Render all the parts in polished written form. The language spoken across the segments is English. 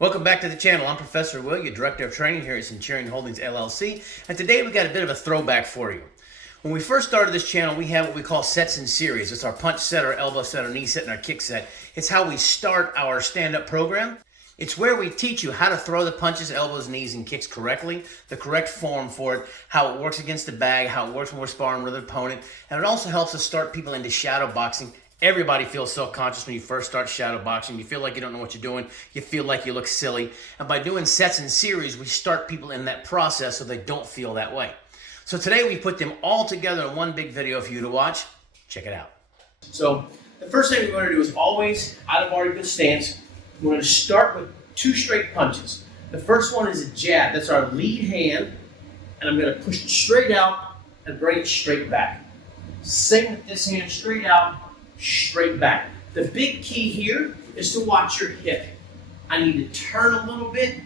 Welcome back to the channel. I'm Professor Will, your Director of Training here at Centurion Holdings LLC, and today we got a bit of a throwback for you. When we first started this channel, we have what we call sets and series. It's our punch set, our elbow set, our knee set, and our kick set. It's how we start our stand-up program. It's where we teach you how to throw the punches, elbows, knees, and kicks correctly, the correct form for it, how it works against the bag, how it works when we're sparring with an opponent, and it also helps us start people into shadow boxing. Everybody feels self-conscious when you first start shadow boxing. You feel like you don't know what you're doing. You feel like you look silly. And by doing sets and series, we start people in that process so they don't feel that way. So today we put them all together in one big video for you to watch. Check it out. So the first thing we're going to do is always, out of our good stance, we're going to start with two straight punches. The first one is a jab. That's our lead hand. And I'm going to push it straight out and bring it straight back. Same with this hand, straight out, straight back. The big key here is to watch your hip. I need to turn a little bit,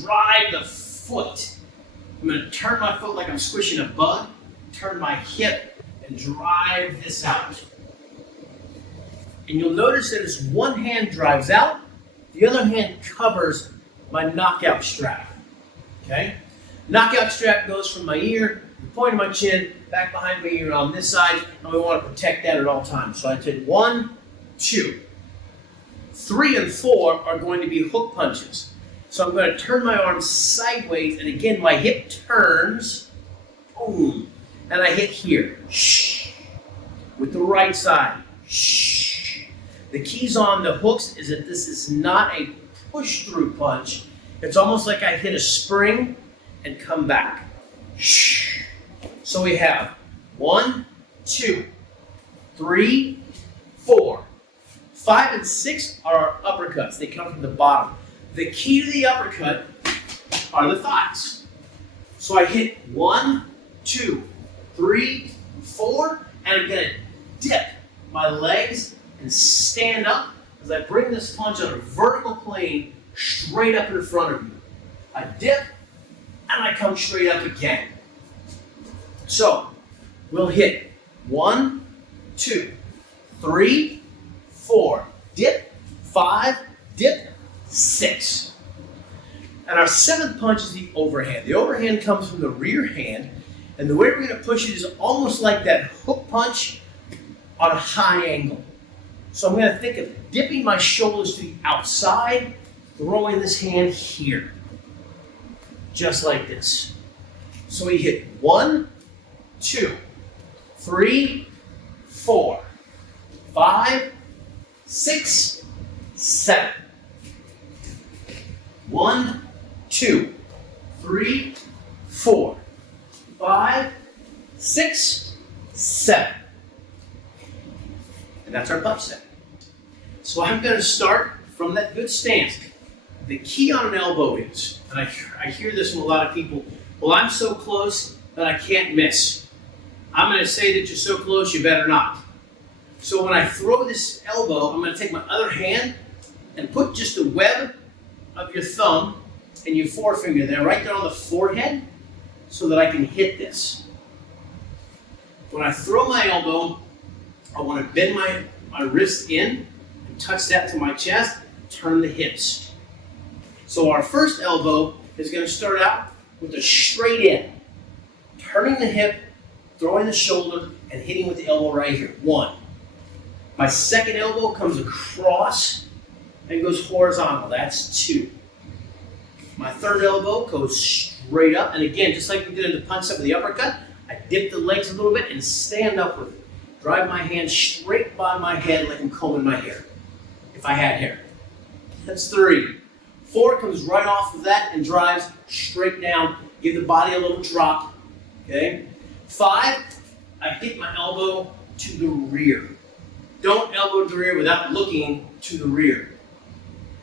drive the foot. I'm going to turn my foot like I'm squishing a bug, turn my hip, and drive this out. And you'll notice that as one hand drives out, the other hand covers my knockout strap. Okay? Knockout strap goes from my ear, the point of my chin, back behind my ear on this side, and we want to protect that at all times. So I did 1, 2. 3 and 4 are going to be hook punches. So I'm going to turn my arm sideways, and again, my hip turns, boom, and I hit here, shh, with the right side, shh. The keys on the hooks is that this is not a push-through punch. It's almost like I hit a spring and come back, shh. So we have 1, 2, 3, 4. 5 and 6 are our uppercuts. They come from the bottom. The key to the uppercut are the thighs. So I hit 1, 2, 3, 4, and I'm going to dip my legs and stand up as I bring this punch on a vertical plane straight up in front of you. I dip, and I come straight up again. So we'll hit 1, 2, 3, 4, dip, 5, dip, 6. And our 7th punch is the overhand. The overhand comes from the rear hand, and the way we're going to push it is almost like that hook punch on a high angle. So I'm going to think of dipping my shoulders to the outside, throwing this hand here, just like this. So we hit 1, 2, 3, 4, 5, 6, 7. 1, 2, 3, 4, 5, 6, 7. And that's our punch set. So I'm going to start from that good stance. The key on an elbow is, and I hear this from a lot of people, well, I'm so close that I can't miss. I'm going to say that you're so close, you better not. So when I throw this elbow, I'm going to take my other hand and put just the web of your thumb and your forefinger there, right there on the forehead, so that I can hit this. When I throw my elbow, I want to bend my wrist in and touch that to my chest, turn the hips. So our first elbow is going to start out with a straight in, turning the hip, throwing the shoulder, and hitting with the elbow right here. 1. My second elbow comes across and goes horizontal. That's 2. My third elbow goes straight up, and again, just like we did in the punch set with the uppercut, I dip the legs a little bit and stand up with it. Drive my hand straight by my head like I'm combing my hair, if I had hair. That's 3. 4 comes right off of that and drives straight down. Give the body a little drop. Okay? 5, I hit my elbow to the rear. Don't elbow to the rear without looking to the rear.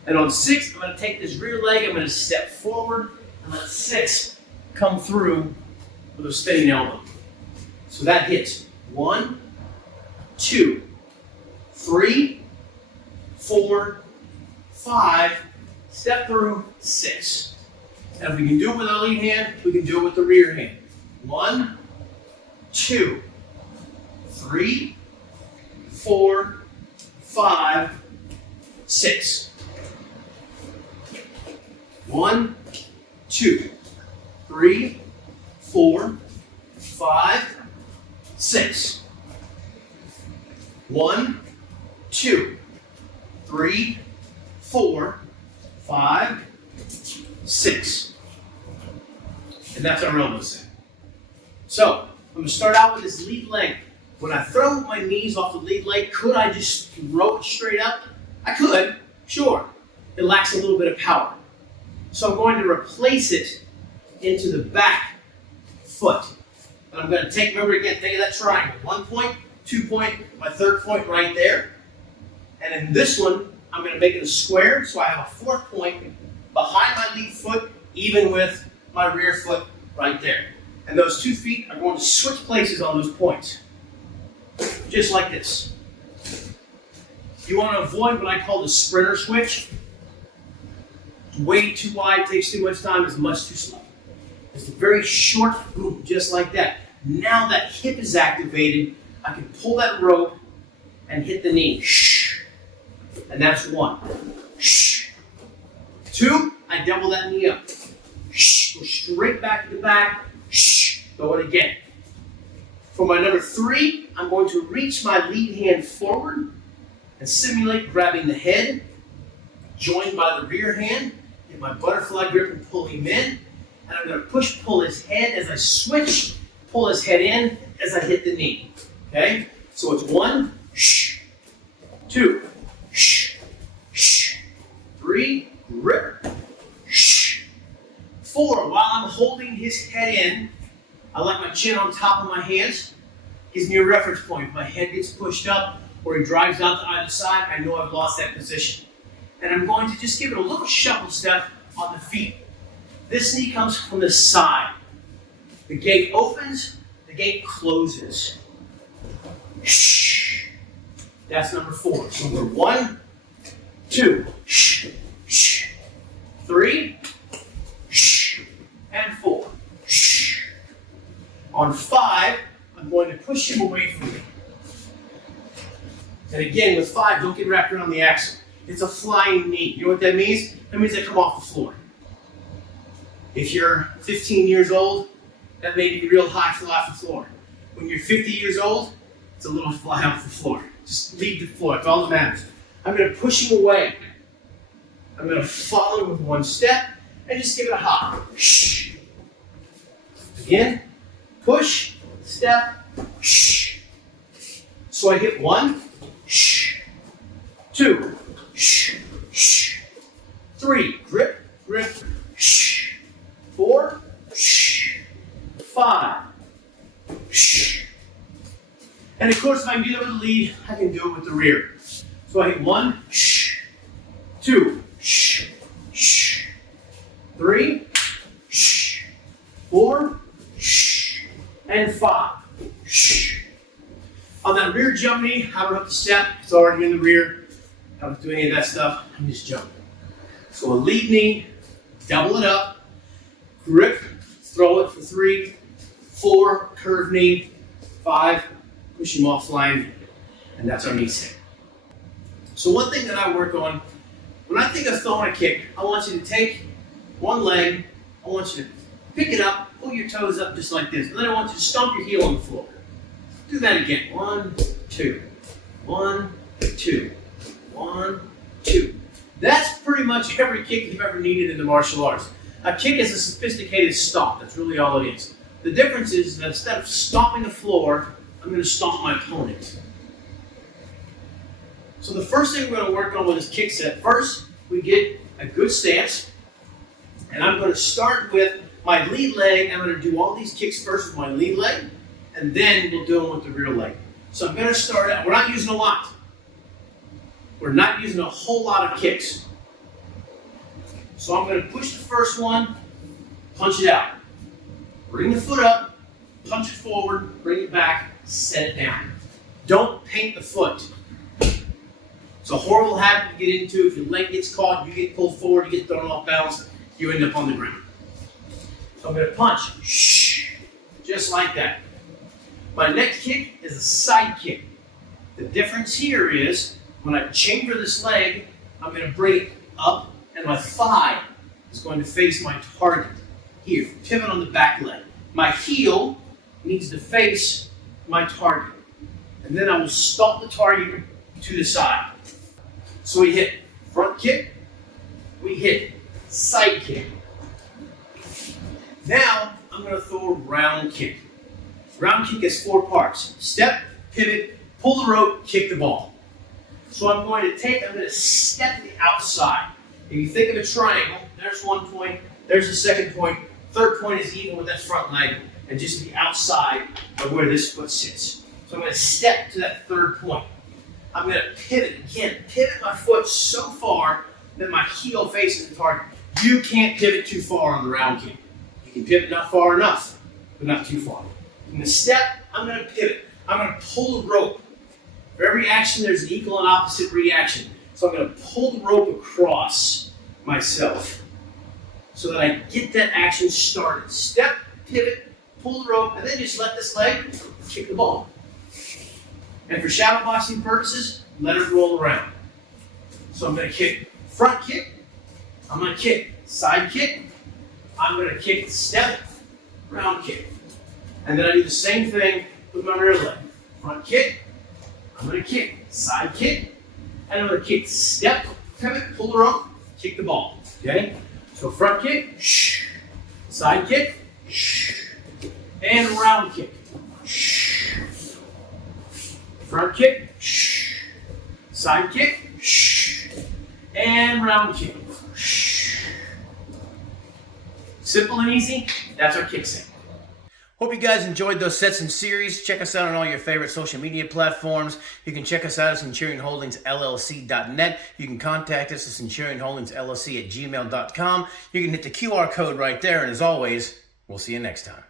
And on 6, I'm going to take this rear leg, I'm going to step forward and let 6 come through with a spinning elbow. So that hits 1, 2, 3, 4, 5, step through 6. And if we can do it with our lead hand, we can do it with the rear hand. 1, 2, 3, 4, 5, 6. 1, 2, 3, 4, 5, 6. 1, 2, 3, 4, 5, 6. And that's our elbow set. So, I'm going to start out with this lead leg. When I throw my knees off the lead leg, could I just throw it straight up? I could, sure. It lacks a little bit of power. So I'm going to replace it into the back foot. And I'm going to take, remember again, think of that triangle. 1 point, 2 point, my third point right there. And in this one, I'm going to make it a square, so I have a fourth point behind my lead foot, even with my rear foot right there. And those 2 feet are going to switch places on those points. Just like this. You want to avoid what I call the sprinter switch. Way too wide, takes too much time, is much too slow. It's a very short boom, just like that. Now that hip is activated, I can pull that rope and hit the knee. Shh. And that's 1. Shh. 2, I double that knee up. Shh. Go straight back to the back. Shh. Throw it again. For my number 3, I'm going to reach my lead hand forward and simulate grabbing the head, joined by the rear hand, get my butterfly grip and pull him in, and I'm going to push-pull his head as I switch, pull his head in as I hit the knee. Okay? So it's 1, shh, 2, shh, shh, 3, grip, shh, 4, while I'm holding his head in, I like my chin on top of my hands. Gives me a reference point. If my head gets pushed up or he drives out to either side, I know I've lost that position. And I'm going to just give it a little shuffle step on the feet. This knee comes from the side. The gate opens, the gate closes. Shh. That's number 4. So number 1, 2, shh, shh, 3, shh, and 4. Shh. On 5, I'm going to push him away from me. And again, with 5, don't get wrapped around the axle. It's a flying knee. You know what that means? That means I come off the floor. If you're 15 years old, that may be real high fly off the floor. When you're 50 years old, it's a little fly off the floor. Just leave the floor. That's all that matters. I'm going to push him away. I'm going to follow him with 1 step and just give it a hop. Shh. Again, push, step, shh. So I hit 1, shh, 2, shh, shh, 3, grip, grip, shh, 4, shh, 5, shh. And of course, if I can do that with the lead, I can do it with the rear. So I hit 1, shh, 2, shh, shh, 3, shh, 4, shh, and 5, shh. On that rear jump knee, I don't have to step. It's already in the rear. I don't have to do any of that stuff. I'm just jumping. So a lead knee, double it up, grip, throw it for 3, 4, curve knee, 5, push him off line, and that's our knee set. So one thing that I work on, when I think of throwing a kick, I want you to take one leg, I want you to pick it up, pull your toes up just like this, and then I want you to stomp your heel on the floor. Do that again. 1, 2, 1, 2, 1, 2. That's pretty much every kick you've ever needed in the martial arts. A kick is a sophisticated stomp. That's really all it is. The difference is that instead of stomping the floor, I'm going to stomp my opponent. So the first thing we're going to work on with this kick set, first we get a good stance. And I'm going to start with my lead leg. I'm going to do all these kicks first with my lead leg. And then we'll do them with the rear leg. So I'm going to start out. We're not using a lot. We're not using a whole lot of kicks. So I'm going to push the first one, punch it out. Bring the foot up, punch it forward, bring it back, set it down. Don't paint the foot. It's a horrible habit to get into. If your leg gets caught, you get pulled forward, you get thrown off balance, you end up on the ground. So I'm going to punch. Shh. Just like that. My next kick is a side kick. The difference here is when I chamber this leg, I'm going to bring it up and my thigh is going to face my target. Here, pivot on the back leg. My heel needs to face my target. And then I will stomp the target to the side. So we hit front kick, we hit side kick. Now I'm going to throw a round kick. Round kick has 4 parts. Step, pivot, pull the rope, kick the ball. So I'm going to step the outside. If you think of a triangle, there's 1 point, there's the 2nd point, 3rd point is even with that front leg, and just the outside of where this foot sits. So I'm going to step to that 3rd point. I'm going to pivot again, pivot my foot so far that my heel faces the target. You can't pivot too far on the round kick. You can pivot not far enough, but not too far. I'm going to step, I'm going to pivot. I'm going to pull the rope. For every action, there's an equal and opposite reaction. So I'm going to pull the rope across myself so that I get that action started. Step, pivot, pull the rope, and then just let this leg kick the ball. And for shadow boxing purposes, let it roll around. So I'm going to kick front kick, I'm going to kick side kick, I'm going to kick step, round kick. And then I do the same thing with my rear leg. Front kick, I'm going to kick side kick, and I'm going to kick step, pivot, pull the rope, kick the ball. Okay? So front kick, side kick, and round kick. Front kick, side kick, and round kick. Simple and easy, that's our kick set. Hope you guys enjoyed those sets and series. Check us out on all your favorite social media platforms. You can check us out at CenturionHoldingsLLC.net. You can contact us at CenturionHoldingsLLC@gmail.com. You can hit the QR code right there, and as always, we'll see you next time.